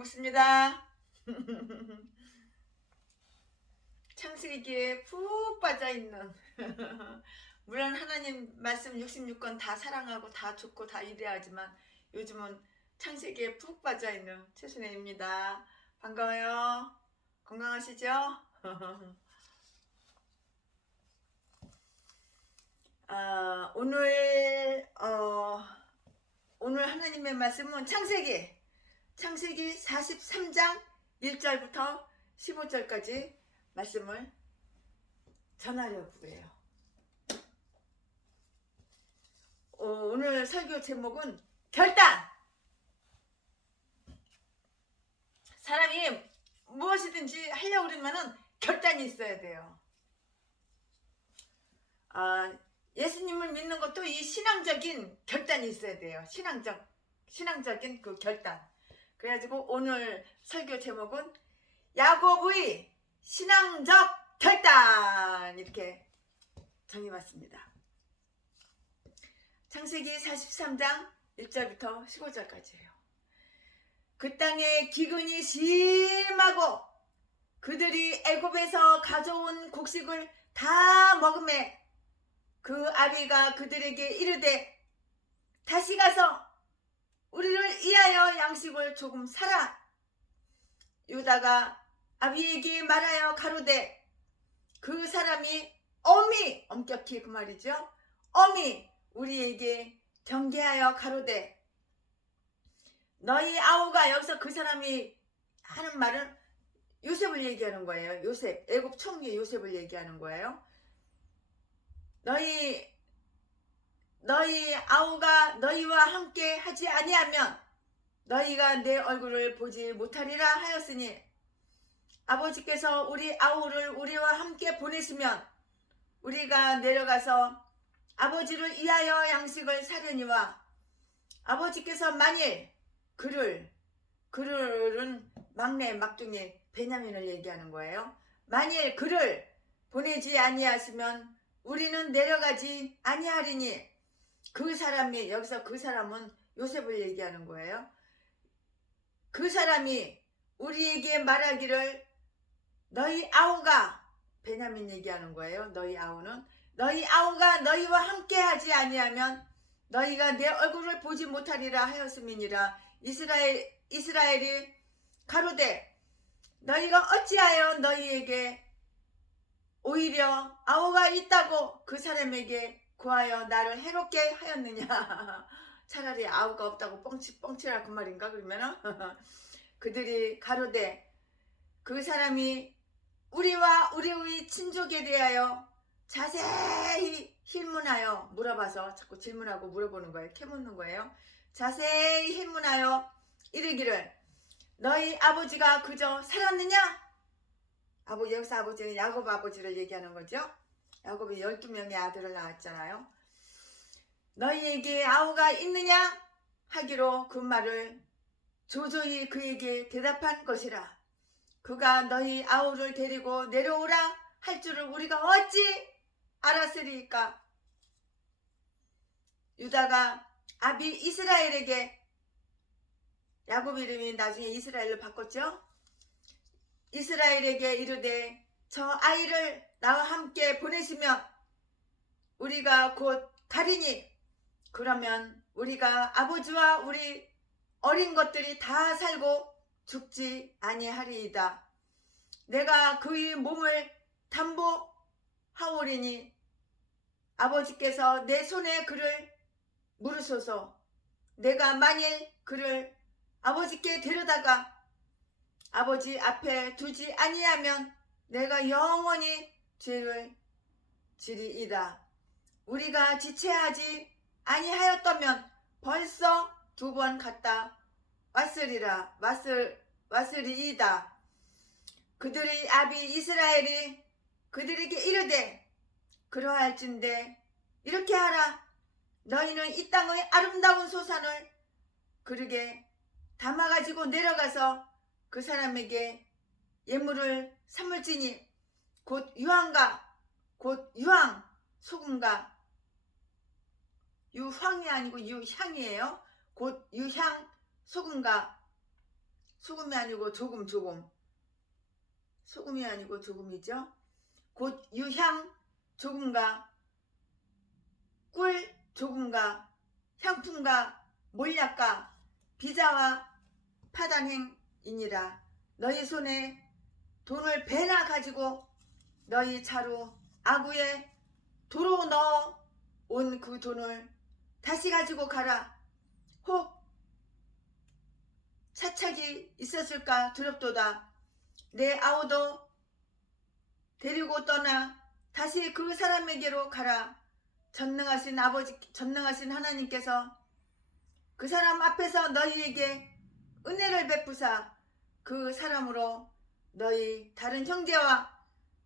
고맙습니다. 창세기에 푹 빠져있는 물론 하나님 말씀 66권 다 사랑하고 다 좋고 다 이래야지만 요즘은 창세기에 푹 빠져있는 최순혜입니다. 반가워요. 건강하시죠? 오늘 하나님의 말씀은 창세기 43장 1절부터 15절까지 말씀을 전하려고 해요. 오늘 설교 제목은 결단! 사람이 무엇이든지 하려고 그러면은 결단이 있어야 돼요. 예수님을 믿는 것도 이 신앙적인 결단이 있어야 돼요. 신앙적인 그 결단. 그래가지고 오늘 설교 제목은 야곱의 신앙적 결단 이렇게 정해봤습니다. 창세기 43장 1절부터 15절까지예요. 그 땅에 기근이 심하고 그들이 애굽에서 가져온 곡식을 다 먹음에 그 아비가 그들에게 이르되 다시 가서 우리를 위하여 양식을 조금 사라. 유다가 아비에게 말하여 가로되 그 사람이 엄격히 그 말이죠. 우리에게 경계하여 가로되 너희 아우가 여기서 그 사람이 하는 말은 요셉을 얘기하는 거예요. 요셉, 애굽 총리 요셉을 얘기하는 거예요. 너희 아우가 너희와 함께 하지 아니하면 너희가 내 얼굴을 보지 못하리라 하였으니 아버지께서 우리 아우를 우리와 함께 보내시면 우리가 내려가서 아버지를 위하여 양식을 사려니와 아버지께서 만일 그를은 막내 막둥이 베냐민을 얘기하는 거예요. 만일 그를 보내지 아니하시면 우리는 내려가지 아니하리니 그 사람이 여기서 그 사람은 요셉을 얘기하는 거예요. 그 사람이 우리에게 말하기를 너희 아우가 베냐민 얘기하는 거예요. 너희 아우가 너희와 함께 하지 아니하면 너희가 내 얼굴을 보지 못하리라 하였음이니라. 이스라엘이 가로되 너희가 어찌하여 너희에게 오히려 아우가 있다고 그 사람에게 구하여 나를 해롭게 하였느냐. 차라리 아우가 없다고 뻥치라 그 말인가 그러면은 그들이 가로되 그 사람이 우리와 우리의 친족에 대하여 자세히 힐문하여 물어봐서 자꾸 질문하고 물어보는 거예요. 캐묻는 거예요. 자세히 힐문하여 이르기를 너희 아버지가 그저 살았느냐? 여기서 아버지는 야곱 아버지를 얘기하는 거죠. 야곱이 12명의 아들을 낳았잖아요. 너희에게 아우가 있느냐? 하기로 그 말을 조조히 그에게 대답한 것이라. 그가 너희 아우를 데리고 내려오라 할 줄을 우리가 어찌 알았으리까? 유다가 아비 이스라엘에게, 야곱 이름이 나중에 이스라엘로 바꿨죠. 이스라엘에게 이르되 저 아이를 나와 함께 보내시면 우리가 곧 가리니 그러면 우리가 아버지와 우리 어린 것들이 다 살고 죽지 아니하리이다. 내가 그의 몸을 담보하오리니 아버지께서 내 손에 그를 물으소서. 내가 만일 그를 아버지께 데려다가 아버지 앞에 두지 아니하면 내가 영원히 죄를 지리이다. 우리가 지체하지 아니하였다면 벌써 2번 갔다 왔으리이다. 그들의 아비 이스라엘이 그들에게 이르되 그러할진대 이렇게 하라. 너희는 이 땅의 아름다운 소산을 그르게 담아가지고 내려가서 그 사람에게 예물을 삼을지니 곧 유황 소금과 유황이 아니고 유향이에요. 곧 유향 소금과 소금이 아니고 조금. 소금이 아니고 조금이죠. 곧 유향 조금과 꿀 조금과 향품과 몰약과 비자와 파단행이니라. 너희 손에 돈을 배나 가지고 너희 차로 아구에 도로 넣어 온 그 돈을 다시 가지고 가라. 혹 차착이 있었을까 두렵도다. 내 아우도 데리고 떠나 다시 그 사람에게로 가라. 전능하신 아버지, 전능하신 하나님께서 그 사람 앞에서 너희에게 은혜를 베푸사 그 사람으로 너희 다른 형제와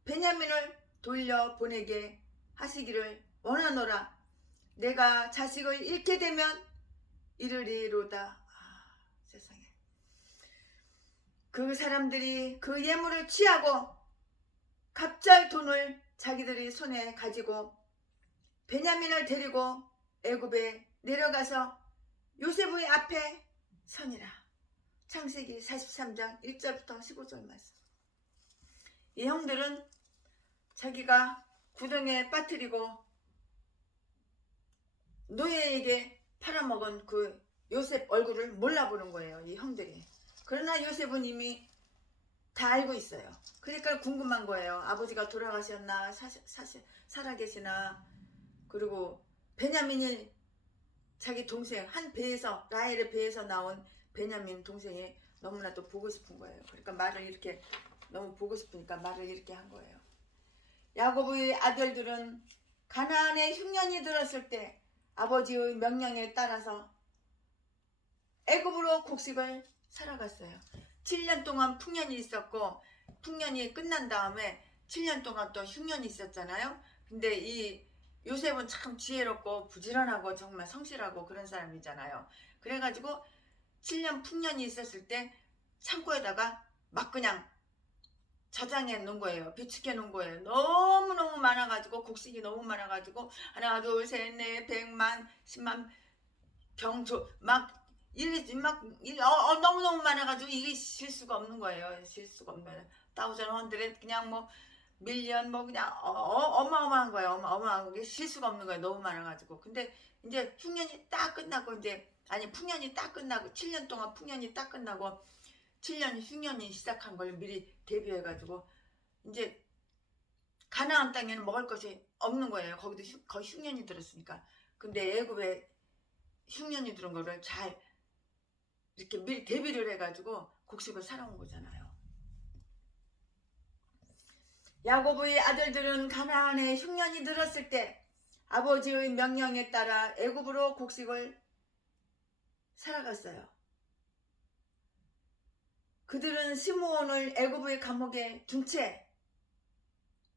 베냐민을 돌려보내게 하시기를 원하노라. 내가 자식을 잃게 되면 이르리로다. 세상에. 그 사람들이 그 예물을 취하고 갑절 돈을 자기들이 손에 가지고 베냐민을 데리고 애굽에 내려가서 요셉의 앞에 서니라. 창세기 43장 1절부터 15절 말씀. 이 형들은 자기가 구덩이에 빠뜨리고 노예에게 팔아먹은 그 요셉 얼굴을 몰라보는 거예요. 이 형들이. 그러나 요셉은 이미 다 알고 있어요. 그러니까 궁금한 거예요. 아버지가 돌아가셨나 살아계시나. 그리고 베냐민이 자기 동생 한 배에서 라헬의 배에서 나온 베냐민 동생이 너무나도 보고 싶은 거예요. 그러니까 말을 이렇게 너무 보고 싶으니까 말을 이렇게 한 거예요. 야곱의 아들들은 가나안에 흉년이 들었을 때 아버지의 명령에 따라서 애굽으로 곡식을 살아갔어요. 7년 동안 풍년이 있었고 풍년이 끝난 다음에 7년 동안 또 흉년이 있었잖아요. 근데 이 요셉은 참 지혜롭고 부지런하고 정말 성실하고 그런 사람이잖아요. 그래가지고 7년 풍년이 있었을 때 창고에다가 막 그냥 저장해 놓은 거예요. 비축해 놓은 거예요. 너무너무 많아가지고 곡식이 너무 많아가지고 하나 둘 셋 넷 100만 10만 병조 너무너무 많아가지고 이게 실 수가 없는 거예요. 실 수가 없는 다우전 헌드렛 그냥 뭐 밀리언 뭐 그냥 어마어마한 거예요. 어마어마한 게 실 수가 없는 거예요. 너무 많아가지고. 근데 이제 흉년이 딱 끝나고 이제 아니 풍년이 딱 끝나고 7년 동안 풍년이 딱 끝나고 7년 흉년이 시작한 걸 미리 대비해가지고 이제 가나안 땅에는 먹을 것이 없는 거예요. 거기도 거의 흉년이 들었으니까. 근데 애굽에 흉년이 들은 거를 잘 이렇게 미리 대비를 해가지고 곡식을 살아온 거잖아요. 야곱의 아들들은 가나안에 흉년이 들었을 때 아버지의 명령에 따라 애굽으로 곡식을 살아갔어요. 그들은 시므온을 애굽의 감옥에 둔 채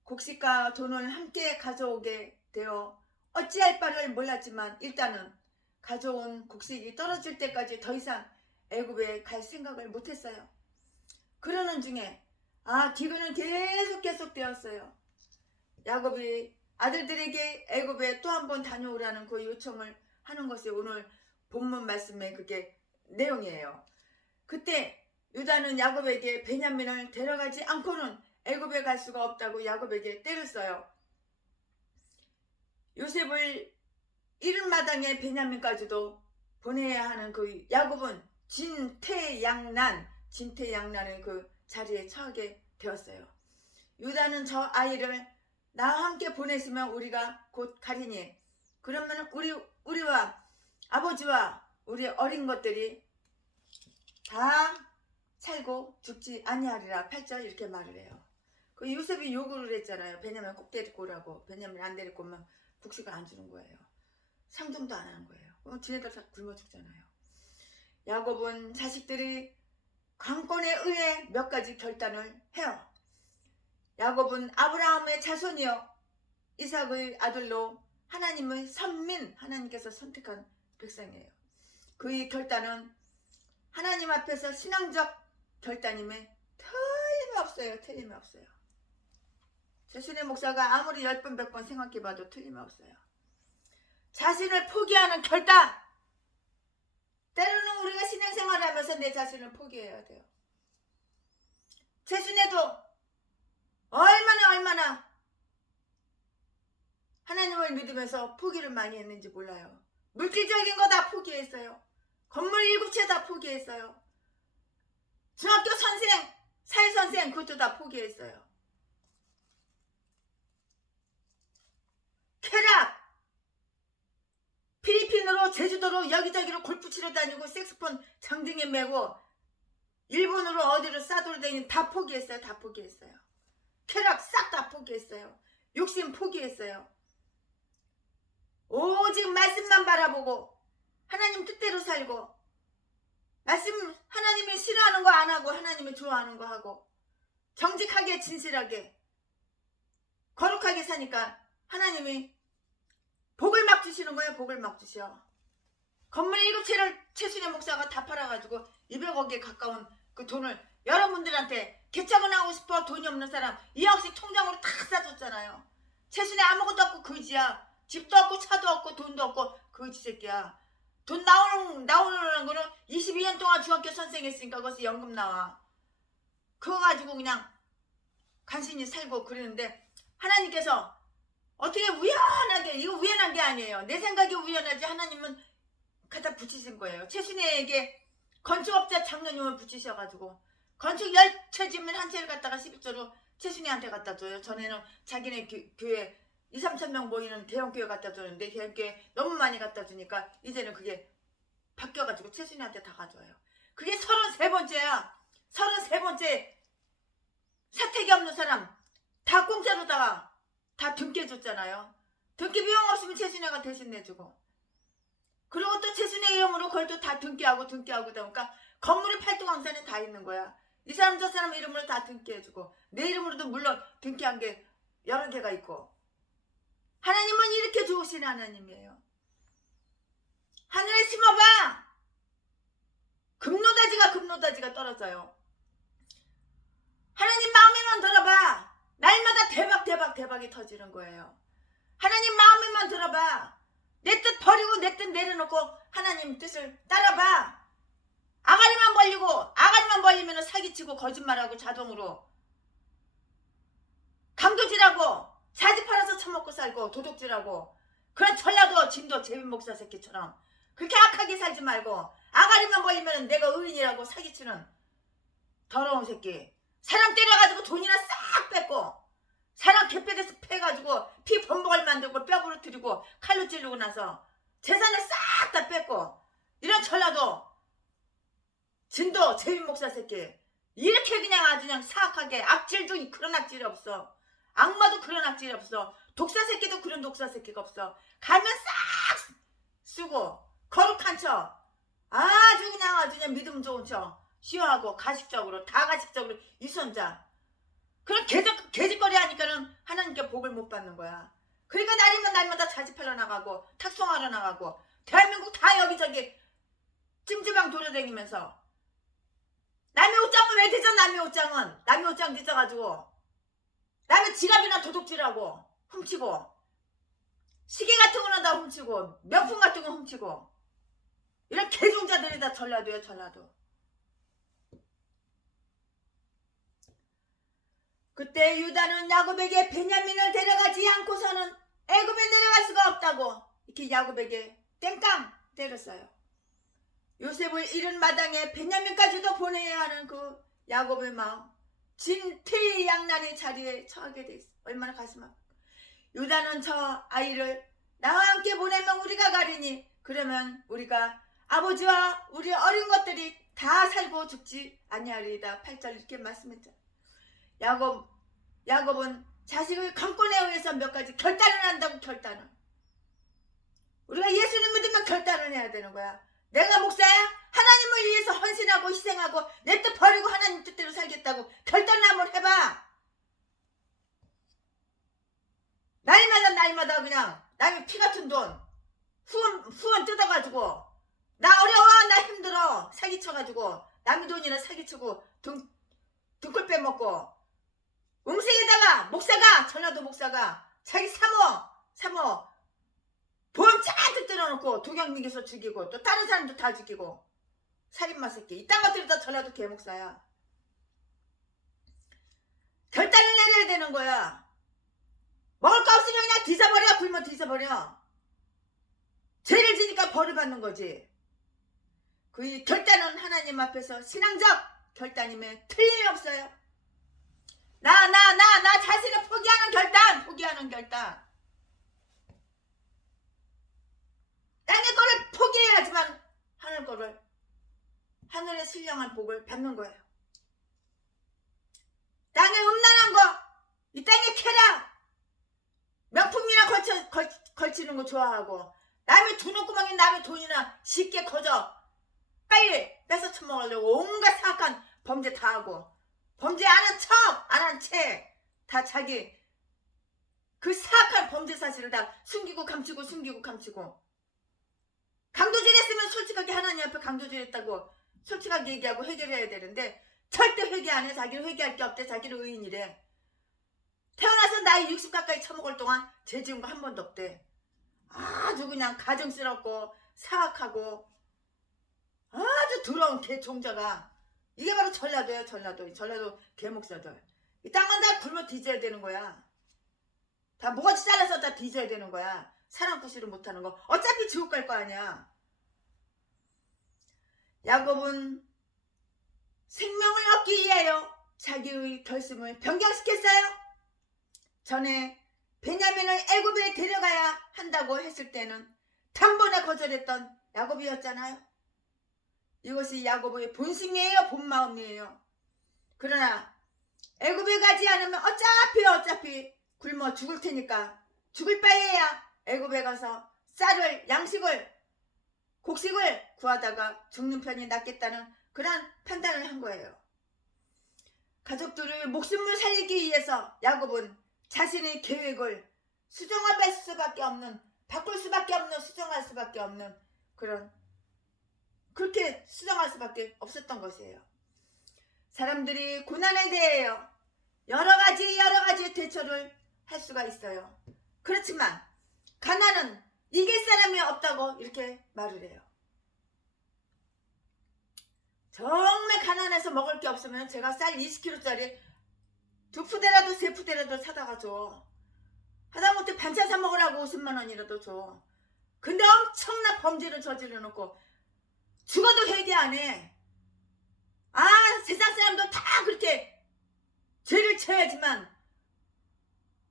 곡식과 돈을 함께 가져오게 되어 어찌할 바를 몰랐지만 일단은 가져온 곡식이 떨어질 때까지 더 이상 애굽에 갈 생각을 못했어요. 그러는 중에 기근은 계속 되었어요. 야곱이 아들들에게 애굽에 또 한 번 다녀오라는 그 요청을 하는 것이 오늘 본문 말씀의 그게 내용이에요. 그때 유다는 야곱에게 베냐민을 데려가지 않고는 애굽에 갈 수가 없다고 야곱에게 때를 써요. 요셉을 이른 마당에 베냐민까지도 보내야 하는 그 야곱은 진퇴양난의 그 자리에 처하게 되었어요. 유다는 저 아이를 나와 함께 보내시면 우리가 곧 가리니 그러면 우리와 아버지와 우리 어린 것들이 다 살고 죽지 아니하리라. 8절 이렇게 말을 해요. 그 요셉이 요구를 했잖아요. 베냐민 꼭 데리고 오라고. 베냐민 안 데리고 오면 곡식을 안 주는 거예요. 상종도 안 하는 거예요. 그럼 지네들 다 굶어 죽잖아요. 야곱은 자식들이 관건에 의해 몇 가지 결단을 해요. 야곱은 아브라함의 자손이요 이삭의 아들로 하나님의 선민, 하나님께서 선택한 백성이에요. 그의 결단은 하나님 앞에서 신앙적 결단임에 틀림이 없어요. 최순애 목사가 아무리 10번 100번 생각해봐도 틀림이 없어요. 자신을 포기하는 결단. 때로는 우리가 신앙생활을 하면서 내 자신을 포기해야 돼요. 최순애도 얼마나 하나님을 믿으면서 포기를 많이 했는지 몰라요. 물질적인 거 다 포기했어요. 건물 7채 다 포기했어요. 중학교 선생, 사회선생 그것도 다 포기했어요. 쾌락! 필리핀으로 제주도로 여기저기로 골프 치러 다니고 색스폰 장등에 메고 일본으로 어디로 싸돌아 다니는 다 포기했어요. 다 포기했어요. 쾌락 싹 다 포기했어요. 욕심 포기했어요. 오직 말씀만 바라보고 하나님 뜻대로 살고 말씀 하나님이 싫어하는 거 안 하고 하나님이 좋아하는 거 하고 정직하게 진실하게 거룩하게 사니까 하나님이 복을 막 주시는 거예요. 복을 막 주셔. 건물 7채를 최순애 목사가 다 팔아가지고 200억에 가까운 그 돈을 여러분들한테 개척은 하고 싶어 돈이 없는 사람 2억씩 통장으로 다 싸줬잖아요. 최순애 아무것도 없고 거지야. 집도 없고 차도 없고 돈도 없고 거지 새끼야. 돈 나오는 거는 22년 동안 중학교 선생했으니까 거기서 연금 나와. 그거 가지고 그냥 간신히 살고 그러는데 하나님께서 어떻게 우연하게, 이거 우연한 게 아니에요. 내 생각이 우연하지 하나님은 갖다 붙이신 거예요. 최순애에게 건축업자 장로님을 붙이셔가지고 건축 10채 지면 한 채를 갖다가 11조로 최순애한테 갖다 줘요. 전에는 자기네 교회 2, 3천 명 모이는 대형교회 갖다 줬는데 대형교회 너무 많이 갖다 주니까 이제는 그게 바뀌어가지고 최순애한테 다 가져와요. 그게 33번째야. 33번째 사택이 없는 사람 다 공짜로다가 다 등깨줬잖아요. 등깨 비용 없으면 최순애가 대신 내주고 그리고 또 최순애 이름으로 그걸 또 다 등깨하고 그러니까 건물이 팔도강산에 다 있는 거야. 이 사람 저 사람 이름으로 다 등깨해주고 내 이름으로도 물론 등깨한 게 여러 개가 있고 하나님은 이렇게 좋으신 하나님이에요. 하늘에 심어봐. 금노다지가 떨어져요. 하나님 마음에만 들어봐. 날마다 대박이 터지는 거예요. 하나님 마음에만 들어봐. 내 뜻 버리고 내 뜻 내려놓고 하나님 뜻을 따라봐. 아가리만 벌리면 사기치고 거짓말하고 자동으로 강도질하고 사지 팔아서 처먹고 살고 도둑질하고 그런 전라도 진도 재빈 목사 새끼처럼 그렇게 악하게 살지 말고 아가리만 벌리면 내가 의인이라고 사기치는 더러운 새끼. 사람 때려가지고 돈이나 싹 뺏고 사람 개패에서 패가지고 피 범벅을 만들고 뼈 부러뜨리고 칼로 찌르고 나서 재산을 싹 다 뺏고 이런 전라도 진도 재빈 목사 새끼 이렇게 그냥 아주 그냥 사악하게 악질도 그런 악질이 없어. 악마도 그런 악질이 없어. 독사 새끼도 그런 독사 새끼가 없어. 가면 싹 쓰고 거룩한 척 아주 그냥 믿음 좋은 척 시원하고 가식적으로 다 가식적으로 이선자 그런 개짓거리 하니까는 하나님께 복을 못 받는 거야. 그러니까 날마다 자집하러 나가고 탁송하러 나가고 대한민국 다 여기저기 찜질방 돌아다니면서 남의 옷장은 왜 뒤져? 남의 옷장 뒤져가지고 남의 지갑이나 도둑질하고 훔치고 시계 같은 거는 다 훔치고 명품 같은 거 훔치고 이런 개종자들이 다 전라도예요. 전라도. 그때 유다는 야곱에게 베냐민을 데려가지 않고서는 애굽에 내려갈 수가 없다고 이렇게 야곱에게 땡깡 때렸어요. 요셉을 잃은 마당에 베냐민까지도 보내야 하는 그 야곱의 마음 진퇴양난의 자리에 처하게 돼 있어. 얼마나 가슴 아파. 유다는 저 아이를 나와 함께 보내면 우리가 가리니 그러면 우리가 아버지와 우리 어린 것들이 다 살고 죽지 아니하리이다. 8절 이렇게 말씀했죠. 야곱은 자식의 강권에 의해서 몇 가지 결단을 한다고. 결단을 우리가 예수를 믿으면 결단을 해야 되는 거야. 내가 목사야? 하나님을 위해서 헌신하고 희생하고 내 뜻 버리고 하나님 뜻대로 살겠다고 결단을 한번 해봐. 날마다 그냥 남의 피같은 돈 후원 뜯어가지고 나 어려워 나 힘들어 사기쳐가지고 남의 돈이나 사기치고 등골 빼먹고 음식에다가 목사가 전라도 목사가 자기 사모 보험 잔뜩 들어놓고 독약 먹여서 죽이고 또 다른 사람도 다 죽이고 살인마 새끼. 이딴 것들이 다 전라도 개목사야. 결단을 내려야 되는 거야. 먹을 거 없으면 그냥 뒤져버려. 굶어 뒤져버려. 죄를 지니까 벌을 받는 거지. 그 결단은 하나님 앞에서 신앙적 결단임에 틀림이 없어요. 나 자신을 포기하는 결단. 땅의 거를 포기해야지만 하늘 거를, 하늘의 신령한 복을 받는 거예요. 땅에 음란한 거, 이 땅에 쾌락, 명품이나 걸치는 거 좋아하고, 남의 두눈구멍에 남의 돈이나 쉽게 거저 빨리 뺏어 처먹으려고 온갖 사악한 범죄 다 하고, 범죄 안 한 채 다 자기 그 사악한 범죄 사실을 다 숨기고 감추고 강도질 했으면 솔직하게 하나님 앞에 강도질 했다고 솔직하게 얘기하고 해결해야 되는데 절대 회개 안 해. 자기는 회개할 게 없대. 자기는 의인이래. 태어나서 나이 60 가까이 처먹을 동안 죄 지은 거 한 번도 없대. 아주 그냥 가증스럽고 사악하고 아주 더러운 개종자가. 이게 바로 전라도야. 전라도 개목사들. 이 땅은 다 굶어 뒤져야 되는 거야. 다 모가지 잘라서 다 뒤져야 되는 거야. 사람 구실을 못하는 거. 어차피 지옥 갈 거 아니야. 야곱은 생명을 얻기 위하여 자기의 결심을 변경시켰어요. 전에 베냐민을 애굽에 데려가야 한다고 했을 때는 단번에 거절했던 야곱이었잖아요. 이것이 야곱의 본심이에요, 본마음이에요. 그러나 애굽에 가지 않으면 어차피 굶어 죽을 테니까 죽을 바에야 애굽에 가서 쌀을, 양식을, 곡식을 구하다가 죽는 편이 낫겠다는 그런 판단을 한 거예요. 가족들을 목숨을 살리기 위해서 야곱은 자신의 계획을 수정할 수밖에 없는, 바꿀 수밖에 없는, 수정할 수밖에 없는 그렇게 수정할 수밖에 없었던 것이에요. 사람들이 고난에 대하여 여러 가지 대처를 할 수가 있어요. 그렇지만 가난은 이길 사람이 없다고 이렇게 말을 해요. 정말 가난해서 먹을 게 없으면 제가 쌀 20kg짜리 2푸대라도 3푸대라도 사다가 줘. 하다못해 반찬 사 먹으라고 50만 원이라도 줘. 근데 엄청난 범죄를 저질러 놓고 죽어도 회개 안 해. 세상 사람도 다 그렇게 죄를 쳐야지만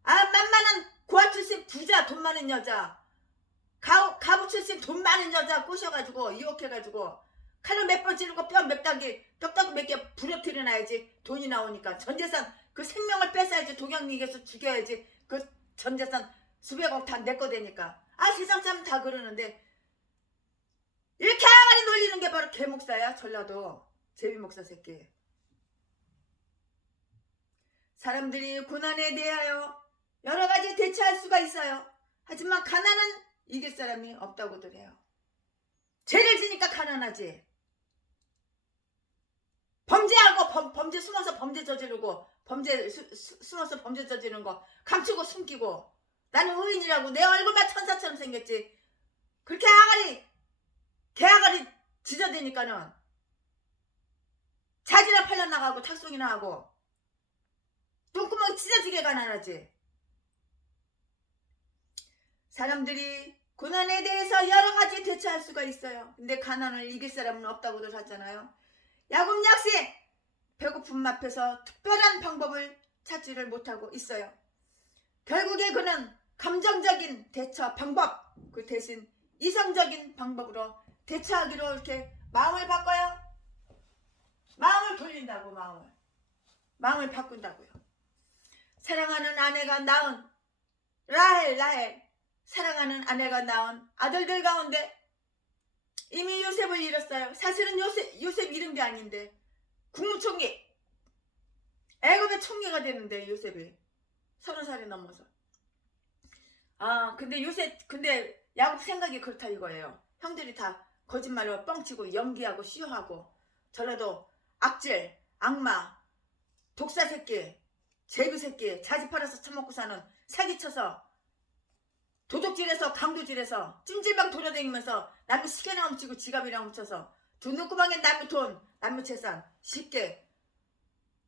만만한 고아 출신 부자, 돈 많은 여자, 가부 출신 돈 많은 여자 꼬셔가지고 유혹해가지고 칼로 몇 번 찌르고 뼈 몇 단계 뼈다구 몇 개 부러뜨려 놔야지 돈이 나오니까. 전재산 그 생명을 뺏어야지. 동양미개에서 죽여야지. 그 전재산 수백억 다 내 거 되니까. 세상 사람 다 그러는데 이렇게 항아리 놀리는 게 바로 개목사야. 전라도 제비목사 새끼. 사람들이 고난에 대하여 여러 가지 대처할 수가 있어요. 하지만 가난은 이길 사람이 없다고들 해요. 죄를 지니까 가난하지. 범죄하고 범죄 숨어서 범죄 저지르고 숨어서 범죄 저지르는 거 감추고 숨기고 나는 의인이라고 내 얼굴만 천사처럼 생겼지. 그렇게 개아가리 지저대니까는 자지나 팔려나가고 탁송이나 하고 똥구멍이 찢어지게 가난하지. 사람들이 고난에 대해서 여러 가지 대처할 수가 있어요. 근데 가난을 이길 사람은 없다고들 하잖아요. 야곱 역시 배고픔 앞에서 특별한 방법을 찾지를 못하고 있어요. 결국에 그는 감정적인 대처 방법, 그 대신 이성적인 방법으로 대처하기로 이렇게 마음을 바꿔요. 마음을 돌린다고. 마음을 바꾼다고요. 사랑하는 아내가 낳은 라헬 사랑하는 아내가 낳은 아들들 가운데 이미 요셉을 잃었어요. 사실은 요셉 잃은 게 아닌데 국무총리, 애굽의 총리가 되는데 요셉이 30살이 넘어서. 근데 야곱 생각이 그렇다 이거예요. 형들이 다 거짓말로 뻥치고 연기하고 쉬어하고 전라도 악질, 악마, 독사 새끼, 제비 새끼, 자지 팔아서 처먹고 사는 사기쳐서 도둑질해서 강도질해서 찜질방 돌아다니면서 남의 시계나 훔치고 지갑이나 훔쳐서 두 눈구멍에 남의 돈, 남의 재산 쉽게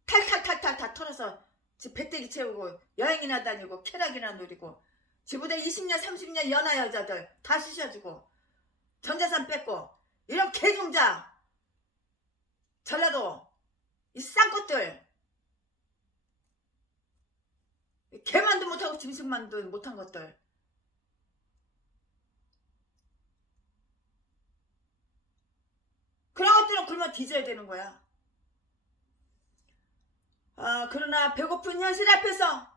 탈탈탈탈 다 털어서 집 배때기 채우고 여행이나 다니고 쾌락이나 누리고 지보다 20년 30년 연하 여자들 다 쑤셔주고 전재산 뺏고 이런 개종자 전라도 이 쌍것들 개만도 못하고 짐승만도 못한 것들 그런 것들은 굶어 뒤져야 되는 거야. 그러나 배고픈 현실 앞에서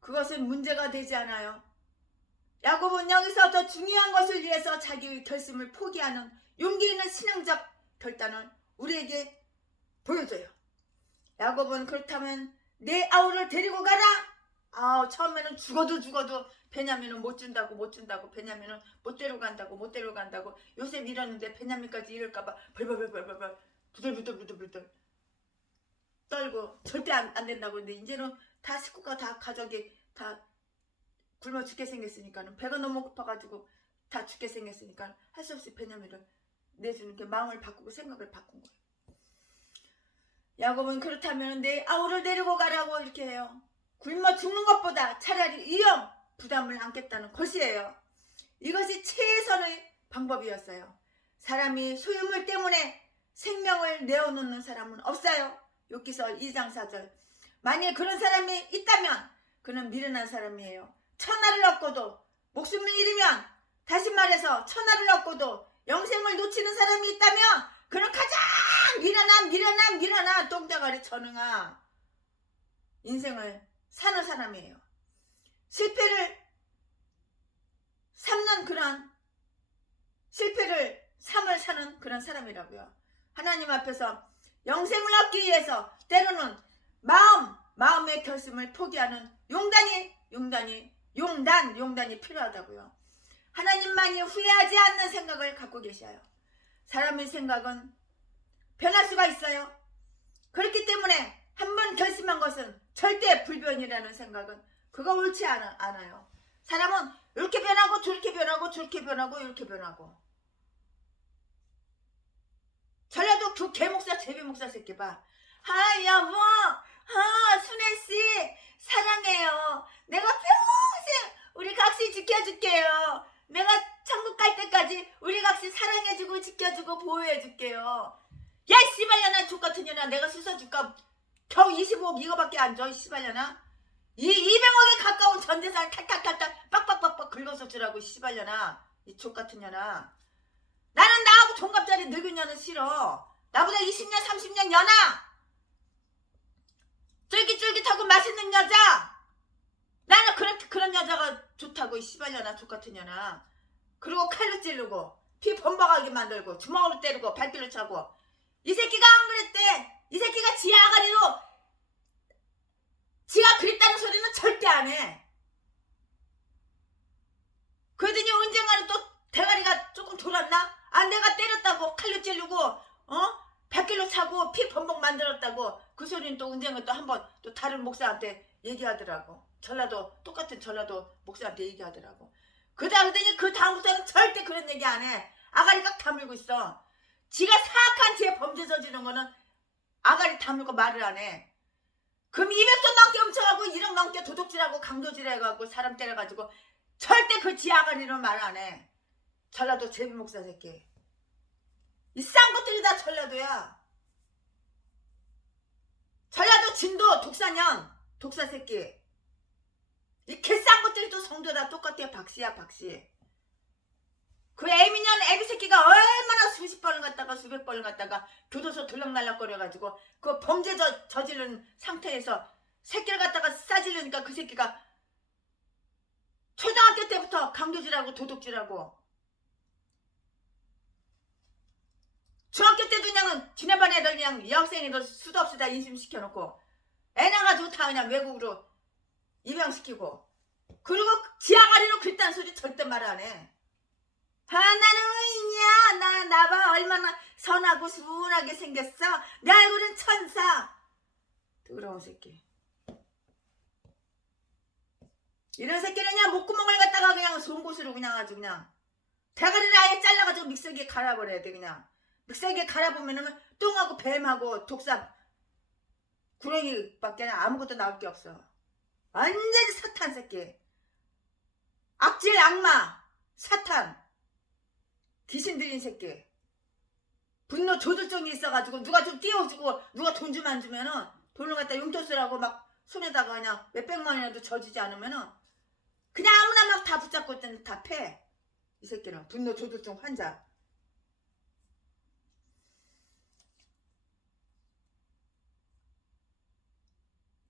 그것은 문제가 되지 않아요. 야곱은 여기서 더 중요한 것을 위해서 자기의 결심을 포기하는 용기 있는 신앙적 결단을 우리에게 보여줘요. 야곱은 그렇다면 내 아우를 데리고 가라. 처음에는 죽어도 베냐민은 못 준다고 베냐민은 못 데려간다고 요셉 이러는데 베냐민까지 이럴까봐 벌벌벌벌 부들부들 떨고 절대 안 된다고 했는데 이제는 다 식구가 다 가족이 다 굶어 죽게 생겼으니까 배가 너무 고파가지고 다 죽게 생겼으니까 할 수 없이 베냐민을 내주는 게 마음을 바꾸고 생각을 바꾼 거예요. 야곱은 그렇다면 내 아우를 데리고 가라고 이렇게 해요. 굶어 죽는 것보다 차라리 위험 부담을 안겠다는 것이에요. 이것이 최선의 방법이었어요. 사람이 소유물 때문에 생명을 내어놓는 사람은 없어요. 욥기서 2장 4절. 만일 그런 사람이 있다면 그는 미련한 사람이에요. 천하를 얻고도 목숨을 잃으면, 다시 말해서 천하를 얻고도 영생을 놓치는 사람이 있다면 그는 가장 미련한 똥대가리 전응아 인생을 사는 사람이에요. 실패를 삶을 사는 그런 사람이라고요. 하나님 앞에서 영생을 얻기 위해서 때로는 마음의 결심을 포기하는 용단이 필요하다고요. 하나님만이 후회하지 않는 생각을 갖고 계셔요. 사람의 생각은 변할 수가 있어요. 그렇기 때문에 한 번 결심한 것은 절대 불변이라는 생각은 그거 옳지 않아요. 사람은 이렇게 변하고 저렇게 변하고 전라도 그 개목사 제비목사 새끼 봐. 여보 순애씨 사랑해요. 내가 평생 우리 각시 지켜줄게요. 내가 천국 갈 때까지 우리 각시 사랑해주고 지켜주고 보호해줄게요. 야 씨발년아 족같은 년아, 내가 씻어줄까 겨우 25억 이거밖에 안 줘. 씨발년아, 이 200억에 가까운 전재산 탈탈 빡빡 긁어서 주라고. 씨발년아, 이 족같은 년아. 나는 나하고 동갑자리 늙은 년은 싫어. 나보다 20년 30년 연하 쫄깃쫄깃하고 맛있는 여자, 나는 그런 여자가 좋다고. 이 씨발년아 족같은 년아. 그리고 칼로 찌르고 피 범벅하게 만들고 주먹으로 때리고 발길로 차고. 이 새끼가 안 그랬대. 이 새끼가 지 아가리로 지가 그랬다는 소리는 절대 안 해. 그러더니 언젠가는 또 대가리가 조금 돌았나? 내가 때렸다고 칼로 찌르고 발길로 차고 피 범벅 만들었다고 그 소리는 또 언젠가 또 한번 또 다른 목사한테 얘기하더라고. 똑같은 전라도 목사한테 얘기하더라고. 그러더니 그 다음부터는 절대 그런 얘기 안 해. 아가리 꽉 다물고 있어. 지가 사악한 죄 범죄 저지른 거는 아가리 다물고 말을 안 해. 금 200돈 넘게 훔쳐가고 1억 넘게 도둑질하고 강도질 해가고 사람 때려가지고 절대 그 지 아가리로 말 안 해. 전라도 제비목사 새끼. 이 쌍것들이 다 전라도야. 전라도 진도 독사년 독사 새끼. 이 개쌍것들이 또 성도 다 똑같아. 박씨야 박씨. 그 애미년 애비 새끼가 얼마나 수십 번을 갔다가 수백 번을 갔다가 교도소 들락날락거려가지고 그 범죄 저지른 상태에서 새끼를 갖다가 싸지르니까 그 새끼가 초등학교 때부터 강도질하고 도둑질하고 중학교 때도 그냥 지네반 애들 그냥 여학생 애들 수도 없이 다 인심시켜놓고 애 낳아가지고 다 그냥 외국으로 입양시키고, 그리고 지아가리로 그랬다는 소리 절대 말 안 해. 나는 의인이야. 나 봐 얼마나 선하고 순하게 생겼어. 내 얼굴은 천사. 더러운 새끼. 이런 새끼는 그냥 목구멍을 갖다가 그냥 송곳으로 그냥 아주 그냥 대가리를 아예 잘라가지고 믹서기에 갈아버려야 돼. 그냥 세게 갈아보면은 똥하고 뱀하고 독삽 구렁이밖에 아무것도 나올 게 없어. 완전 사탄 새끼. 악질 악마 사탄 귀신 들린 새끼. 분노 조절증이 있어가지고 누가 좀 띄워주고 누가 돈 좀 안 주면은 돈을 갖다 용돈 쓰라고 막 손에다가 그냥 몇백만 원이라도 져주지 않으면은 그냥 아무나 막 다 붙잡고 있더니 다 패. 이 새끼는 분노 조절증 환자.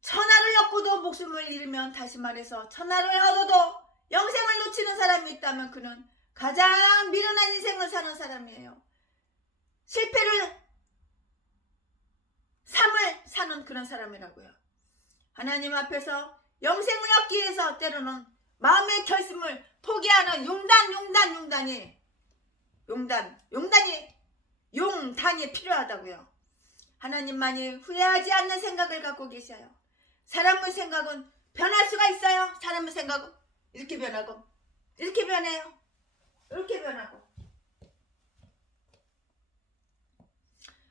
천하를 얻고도 목숨을 잃으면, 다시 말해서 천하를 얻어도 영생을 놓치는 사람이 있다면 그는 가장 미련한 인생을 사는 사람이에요. 실패를 삶을 사는 그런 사람이라고요. 하나님 앞에서 영생을 얻기 위해서 때로는 마음의 결심을 포기하는 용단이 필요하다고요. 하나님만이 후회하지 않는 생각을 갖고 계셔요. 사람의 생각은 변할 수가 있어요. 사람의 생각은 이렇게 변하고 이렇게 변해요. 이렇게 변하고.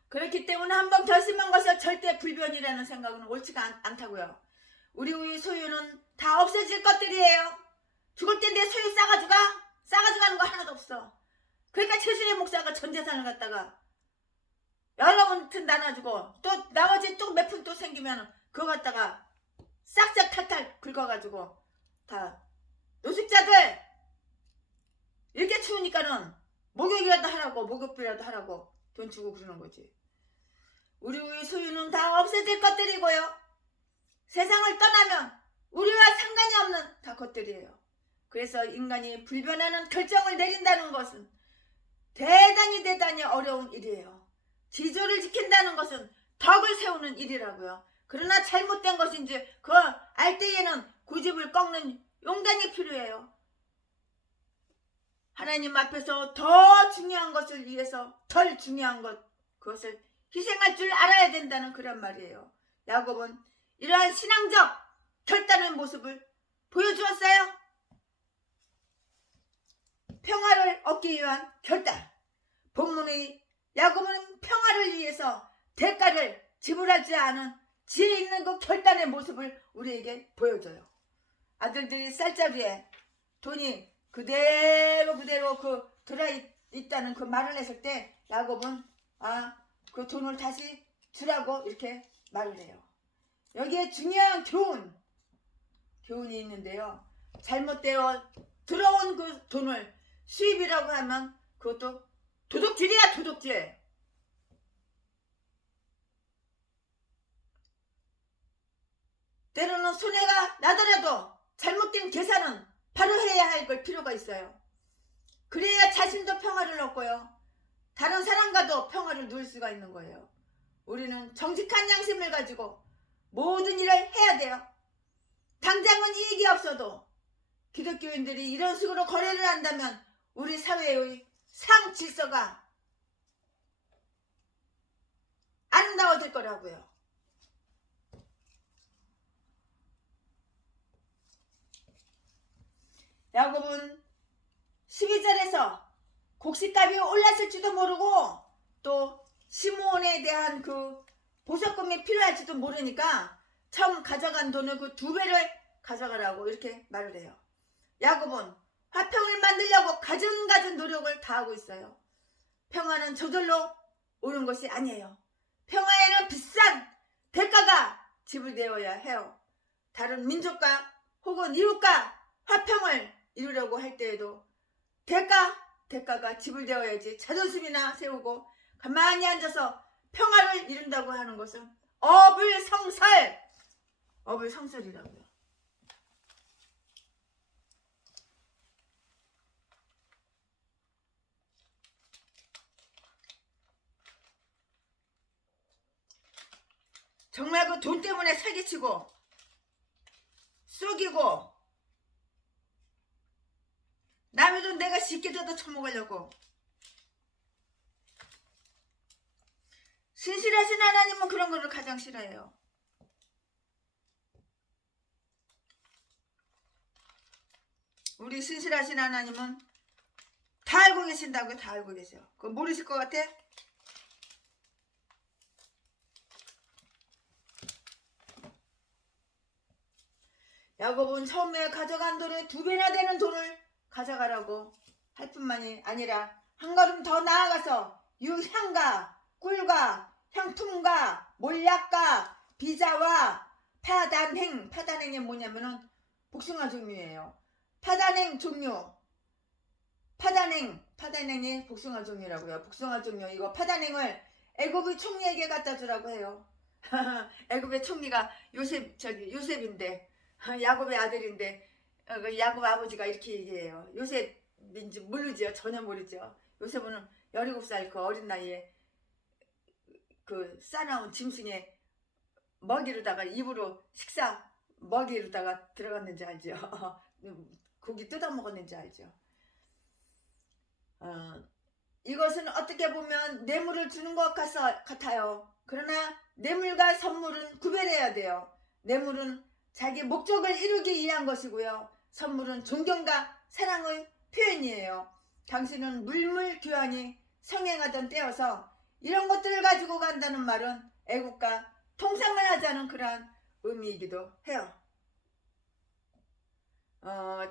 그렇기 때문에 한번 결심한 것을 절대 불변이라는 생각은 옳지가 않다고요. 우리 소유는 다 없어질 것들이에요. 죽을 때 내 소유 싸가지고 가는 거 하나도 없어. 그러니까 최순의 목사가 전 재산을 갖다가 여러 번 나눠주고 또 나머지 또 몇 푼 또 생기면 그거 갖다가 싹싹 탈탈 긁어가지고 다 노숙자들 이렇게 추우니까는 목욕이라도 하라고 목욕비라도 하라고 돈 주고 그러는 거지. 우리의 소유는 다 없어질 것들이고요. 세상을 떠나면 우리와 상관이 없는 다 것들이에요. 그래서 인간이 불변하는 결정을 내린다는 것은 대단히 어려운 일이에요. 지조를 지킨다는 것은 덕을 세우는 일이라고요. 그러나 잘못된 것인지 그 알 때에는 고집을 꺾는 용단이 필요해요. 하나님 앞에서 더 중요한 것을 위해서 덜 중요한 그것을 희생할 줄 알아야 된다는 그런 말이에요. 야곱은 이러한 신앙적 결단의 모습을 보여주었어요. 평화를 얻기 위한 결단. 본문의 야곱은 평화를 위해서 대가를 지불하지 않은 지혜 있는 그 결단의 모습을 우리에게 보여줘요. 아들들이 쌀자루에 돈이 그대로 그 들어있다는 그 말을 했을 때 야곱은 그 돈을 다시 주라고 이렇게 말을 해요. 여기에 중요한 교훈이 있는데요. 잘못되어 들어온 그 돈을 수입이라고 하면 그것도 도둑질이야, 도둑질. 때로는 손해가 나더라도 잘못된 계산은 바로 해야 할 걸 필요가 있어요. 그래야 자신도 평화를 얻고요. 다른 사람과도 평화를 누릴 수가 있는 거예요. 우리는 정직한 양심을 가지고 모든 일을 해야 돼요. 당장은 이익이 없어도 기독교인들이 이런 식으로 거래를 한다면 우리 사회의 상 질서가 아름다워질 거라고요. 야곱은 12절에서 곡식값이 올랐을지도 모르고 또 시므온에 대한 그 보석금이 필요할지도 모르니까 처음 가져간 돈을 그 2배를 가져가라고 이렇게 말을 해요. 야곱은 화평을 만들려고 가진 노력을 다하고 있어요. 평화는 저절로 오는 것이 아니에요. 평화에는 비싼 대가가 지불되어야 해요. 다른 민족과 혹은 이웃과 화평을 이루려고 할 때에도 대가가 지불되어야지. 자존심이나 세우고 가만히 앉아서 평화를 이룬다고 하는 것은 어불성설이라고요. 정말 그 돈 때문에 사기치고 속이고 남의 돈 내가 쉽게 뜯어 처먹으려고. 신실하신 하나님은 그런 거를 가장 싫어해요. 우리 신실하신 하나님은 다 알고 계신다고요. 다 알고 계세요. 그거 모르실 것 같아? 야곱은 처음에 가져간 돈의 2배나 되는 돈을 가져가라고 할 뿐만이 아니라 한 걸음 더 나아가서 유향과 꿀과 향품과 몰약과 비자와 파단행, 파단행이 뭐냐면은 복숭아 종류예요. 파단행 종류, 파단행이 복숭아 종류라고요. 복숭아 종류. 이거 파단행을 애굽의 총리에게 갖다 주라고 해요. 애굽의 총리가 요셉인데, 야곱의 아들인데, 야곱 아버지가 이렇게 얘기해요. 요셉인지 모르죠. 전혀 모르죠. 요셉은 17살 그 어린 나이에 그 싸나운 짐승의 먹이로다가 입으로 먹이로다가 들어갔는지 알죠. 고기 뜯어 먹었는지 알죠. 이것은 어떻게 보면 뇌물을 주는 것 같아요. 그러나 뇌물과 선물은 구별해야 돼요. 뇌물은 자기 목적을 이루기 위한 것이고요. 선물은 존경과 사랑의 표현이에요. 당신은 물물 교환이 성행하던 때여서 이런 것들을 가지고 간다는 말은 애국과 통상을 하자는 그러한 의미이기도 해요.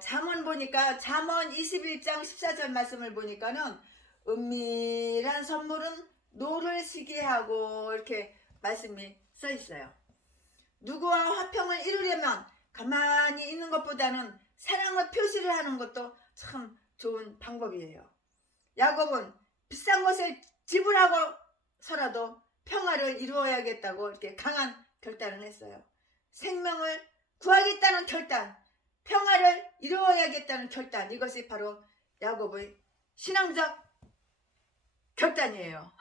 잠언 보니까 잠언 21장 14절 말씀을 보니까는 은밀한 선물은 노를 시게 하고 이렇게 말씀이 써 있어요. 누구와 화평을 이루려면 가만히 있는 것보다는 사랑을 표시를 하는 것도 참 좋은 방법이에요. 야곱은 비싼 것을 지불하고서라도 평화를 이루어야겠다고 이렇게 강한 결단을 했어요. 생명을 구하겠다는 결단, 평화를 이루어야겠다는 결단, 이것이 바로 야곱의 신앙적 결단이에요.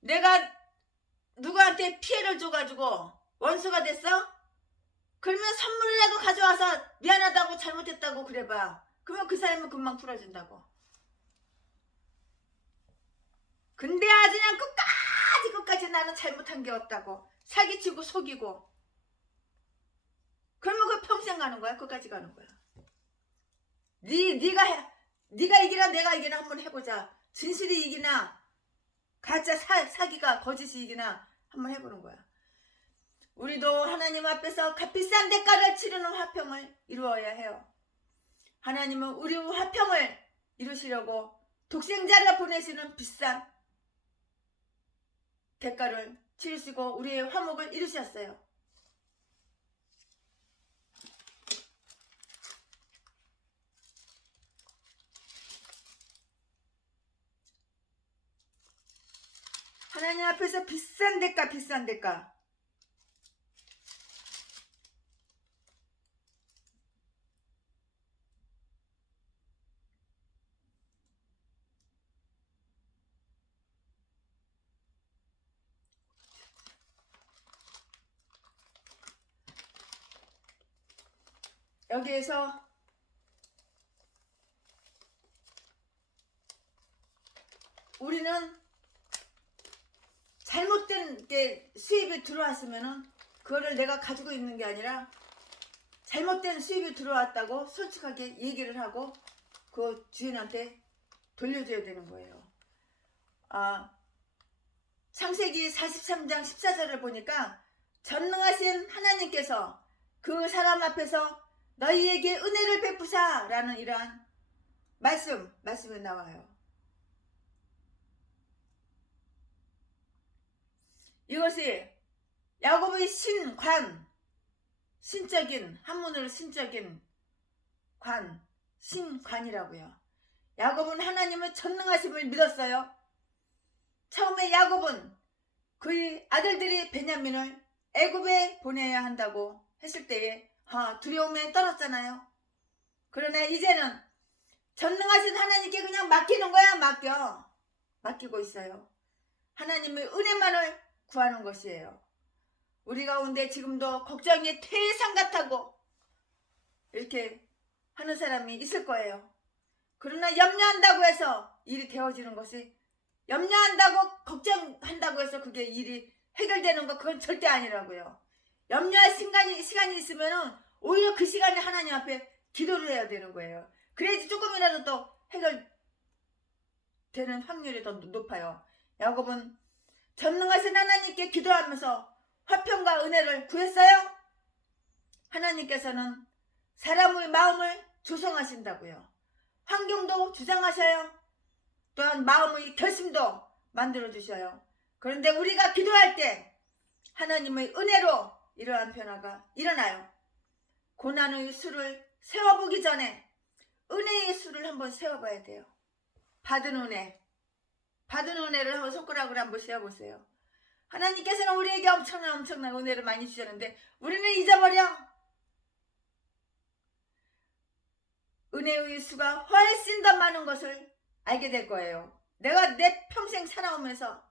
내가 누구한테 피해를 줘가지고 원수가 됐어? 그러면 선물이라도 가져와서 미안하다고 잘못했다고 그래봐. 그러면 그 사람은 금방 풀어준다고. 근데 아주 그냥 끝까지 나는 잘못한 게 없다고 사기치고 속이고, 그러면 그 평생 가는 거야. 끝까지 가는 거야. 네가 이기나 내가 이기나 한번 해보자. 진실이 이기나 가짜 사기가 거짓이 이기나 한번 해보는 거야. 우리도 하나님 앞에서 값비싼 대가를 치르는 화평을 이루어야 해요. 하나님은 우리의 화평을 이루시려고 독생자를 보내시는 비싼 대가를 치르시고 우리의 화목을 이루셨어요. 하나님 앞에서 비싼 대가. 여기에서 우리는 잘못된 게 수입이 들어왔으면은 그거를 내가 가지고 있는 게 아니라 잘못된 수입이 들어왔다고 솔직하게 얘기를 하고 그 주인한테 돌려줘야 되는 거예요. 창세기 43장 14절을 보니까 전능하신 하나님께서 그 사람 앞에서 너희에게 은혜를 베푸사 라는 이러한 말씀이 나와요. 이것이 야곱의 신적인, 한문으로 신적인 신관이라고요. 야곱은 하나님의 전능하심을 믿었어요. 처음에 야곱은 그의 아들들이 베냐민을 애굽에 보내야 한다고 했을 때에 두려움에 떨었잖아요. 그러나 이제는 전능하신 하나님께 그냥 맡기는 거야. 맡기고 있어요. 하나님의 은혜만을 구하는 것이에요. 우리 가운데 지금도 걱정이 태산 같다고 이렇게 하는 사람이 있을 거예요. 그러나 염려한다고 해서 일이 되어지는 것이, 염려한다고 걱정한다고 해서 그게 일이 해결되는 거, 그건 절대 아니라고요. 염려할 시간이 있으면은 오히려 그 시간에 하나님 앞에 기도를 해야 되는 거예요. 그래야지 조금이라도 더 해결되는 확률이 더 높아요. 야곱은 전능하신 하나님께 기도하면서 화평과 은혜를 구했어요. 하나님께서는 사람의 마음을 조성하신다고요. 환경도 주장하셔요. 또한 마음의 결심도 만들어 주셔요. 그런데 우리가 기도할 때 하나님의 은혜로 이러한 변화가 일어나요. 고난의 수를 세워보기 전에 은혜의 수를 한번 세워봐야 돼요. 받은 은혜를 한번 손가락으로 한번 세어보세요. 하나님께서는 우리에게 엄청난 은혜를 많이 주셨는데 우리는 잊어버려. 은혜의 수가 훨씬 더 많은 것을 알게 될 거예요. 내가 내 평생 살아오면서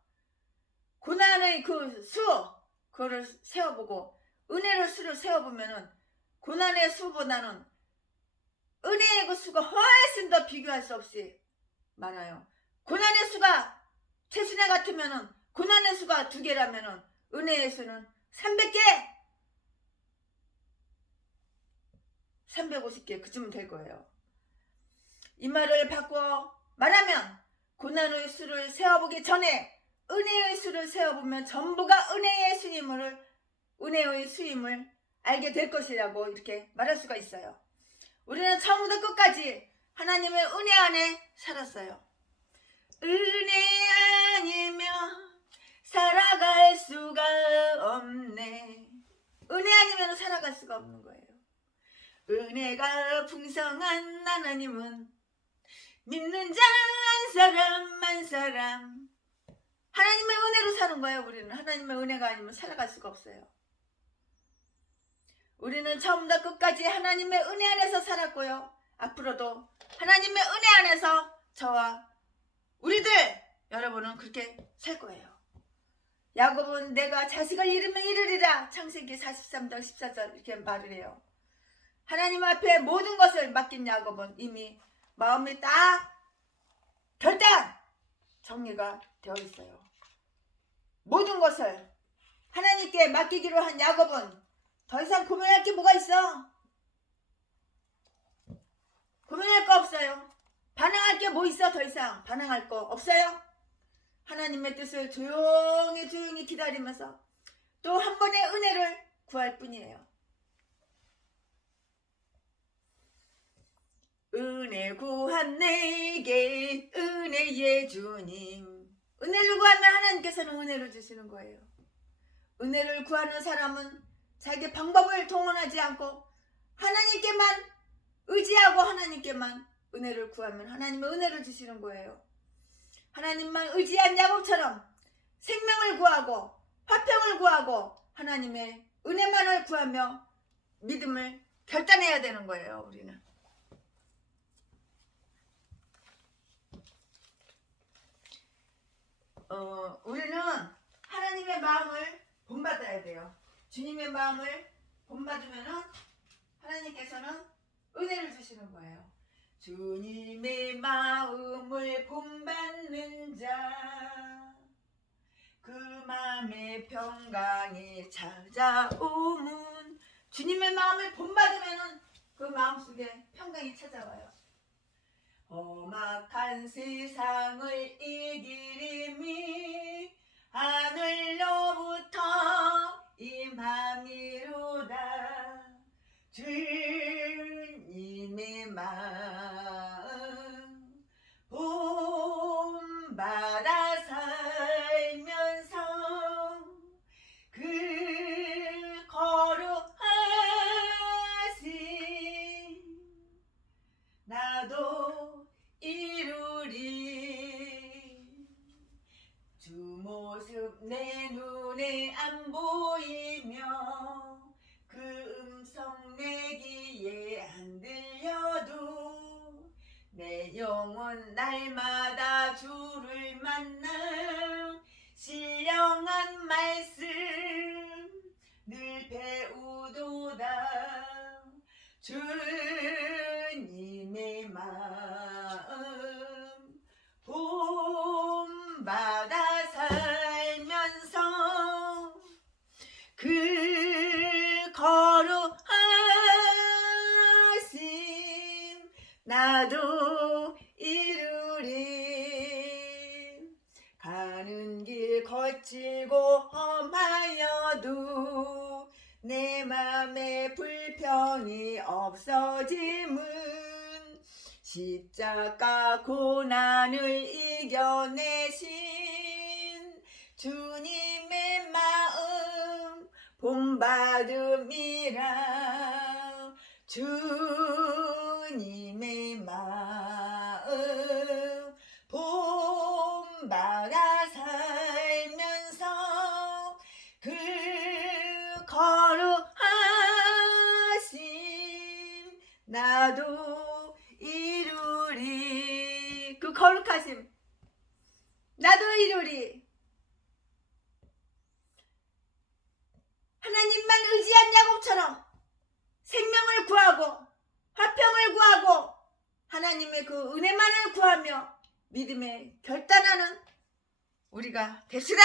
고난의 그 수, 그거를 세워보고 은혜의 수를 세워보면은 고난의 수보다는 은혜의 그 수가 훨씬 더 비교할 수 없이 많아요. 고난의 수가 최순애 같으면은 고난의 수가 2개라면은 은혜의 수는 300개, 350개 그쯤 될 거예요. 이 말을 바꿔 말하면 고난의 수를 세워보기 전에 은혜의 수를 세워보면 전부가 은혜의 수임을 알게 될 것이라고 이렇게 말할 수가 있어요. 우리는 처음부터 끝까지 하나님의 은혜 안에 살았어요. 은혜 아니면 살아갈 수가 없네. 은혜 아니면 살아갈 수가 없는 거예요. 은혜가 풍성한 하나님은 믿는 자 한 사람 하나님의 은혜로 사는 거예요. 우리는 하나님의 은혜가 아니면 살아갈 수가 없어요. 우리는 처음부터 끝까지 하나님의 은혜 안에서 살았고요. 앞으로도 하나님의 은혜 안에서 저와 우리들 여러분은 그렇게 살 거예요. 야곱은 내가 자식을 잃으면 이르리라 창세기 43장 14절 이렇게 말을 해요. 하나님 앞에 모든 것을 맡긴 야곱은 이미 마음이 딱 결단 정리가 되어 있어요. 모든 것을 하나님께 맡기기로 한 야곱은 더 이상 고민할 게 뭐가 있어? 고민할 거 없어요. 반항할 게 뭐 있어? 더 이상 반항할 거 없어요. 하나님의 뜻을 조용히 기다리면서 또 한 번의 은혜를 구할 뿐이에요. 은혜 구한 내게 은혜의 주님. 은혜를 구하면 하나님께서는 은혜를 주시는 거예요. 은혜를 구하는 사람은 자기 방법을 동원하지 않고 하나님께만 의지하고 하나님께만 은혜를 구하면 하나님의 은혜를 주시는 거예요. 하나님만 의지한 야곱처럼 생명을 구하고 화평을 구하고 하나님의 은혜만을 구하며 믿음을 결단해야 되는 거예요. 우리는 하나님의 마음을 본받아야 돼요. 주님의 마음을 본받으면은 하나님께서는 은혜를 주시는 거예요. 주님의 마음을 본받는 자, 그 마음의 평강이 찾아오면 주님의 마음을 본받으면은 그 마음속에 평강이 찾아와요. 험악한 세상을 이기림이 하늘로부터 임함이로다. 주님의 마음 본받아 살면서 그 거룩하신 나도 이루리. 주 모습 내 눈에 안 보이며 그 음성 내 귀에 안 들려도 내 영혼 날마다 주를 만나 신령한 말씀 늘 배우도다. 주님의 마음 본받아 살면서 그 거룩하심 나도 이루리. 가는 길 거칠고 험하여도 내 맘에 불편함이 없어짐은 십자가 고난을 이겨내신 주님의 마음 본받음이라. 주님의 마음 본받아 살면서 그 거룩하심 나도 이루리. 그 거룩하심 나도 이루리. 하나님만 의지한 야곱처럼 생명을 구하고 화평을 구하고 하나님의 그 은혜만을 구하며 믿음에 결단하는 우리가 되시라.